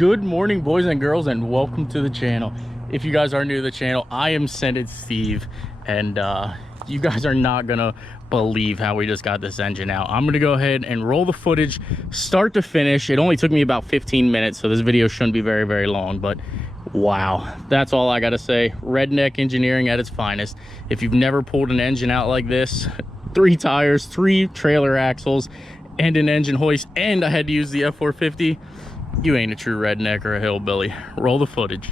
Good morning, boys and girls, and welcome to the channel. If you guys are new to the channel, I am Scented Steve, and you guys are not gonna believe how we just got this engine out. I'm gonna go ahead and roll the footage start to finish. It only took me about 15 minutes, so this video shouldn't be very long, but wow, that's all I gotta say. Redneck engineering at its finest. If you've never pulled an engine out like this, 3 tires, 3 trailer axles, and an engine hoist, and I had to use the F350, you ain't a true redneck or a hillbilly. Roll the footage.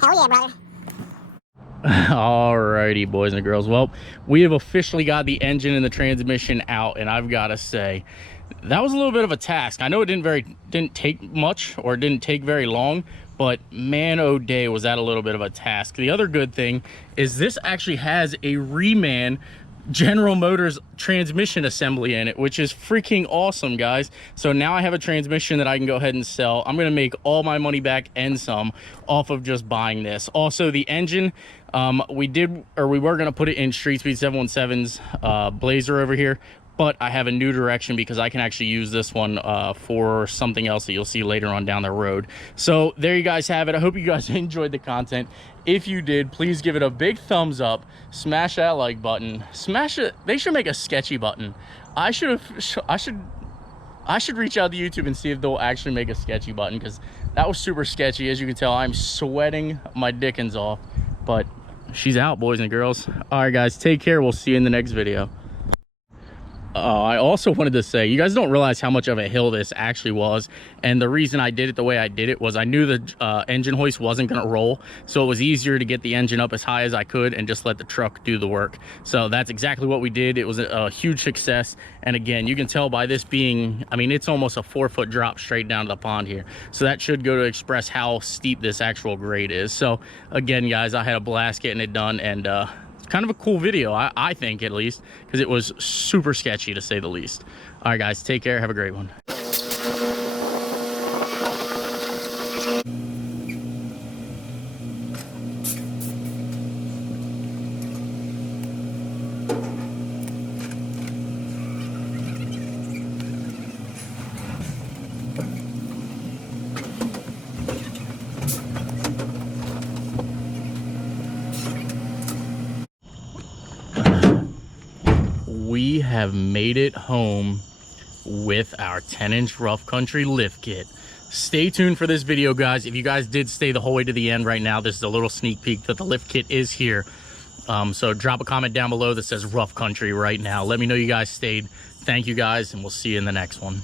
Hell yeah, brother. Alrighty, boys and girls. Well, we have officially got the engine and the transmission out, and I've got to say, that was a little bit of a task. I know it didn't take much, or didn't take very long, but man, oh day, was that a little bit of a task. The other good thing is this actually has a reman General Motors transmission assembly in it, which is freaking awesome, guys. So now I have a transmission that I can go ahead and sell. I'm gonna make all my money back and some off of just buying this. Also, the engine, we were gonna put it in Street Speed 717's Blazer over here, but I have a new direction because I can actually use this one for something else that you'll see later on down the road. So there you guys have it. I hope you guys enjoyed the content. If you did, please give it a big thumbs up, smash that like button, smash it. They should make a Sketchy button. I should reach out to YouTube and see if they'll actually make a Sketchy button, because that was super sketchy. As you can tell, I'm sweating my dickens off, but she's out, boys and girls. All right, guys, take care. We'll see you in the next video. I also wanted to say, you guys don't realize how much of a hill this actually was, and the reason I did it the way I did it was I knew the engine hoist wasn't going to roll, so it was easier to get the engine up as high as I could and just let the truck do the work. So that's exactly what we did. It was a huge success, and again, you can tell by this being, I mean, it's almost a 4-foot drop straight down to the pond here, so that should go to express how steep this actual grade is. So again, guys, I had a blast getting it done, and kind of a cool video, I think, at least, because it was super sketchy to say the least. All right, guys, take care. Have a great one. We have made it home with our 10-inch rough country lift kit. Stay tuned for this video, guys. If you guys did stay the whole way to the end right now, this is a little sneak peek that the lift kit is here. So drop a comment down below that says rough country right now. Let me know you guys stayed. Thank you, guys, and we'll see you in the next one.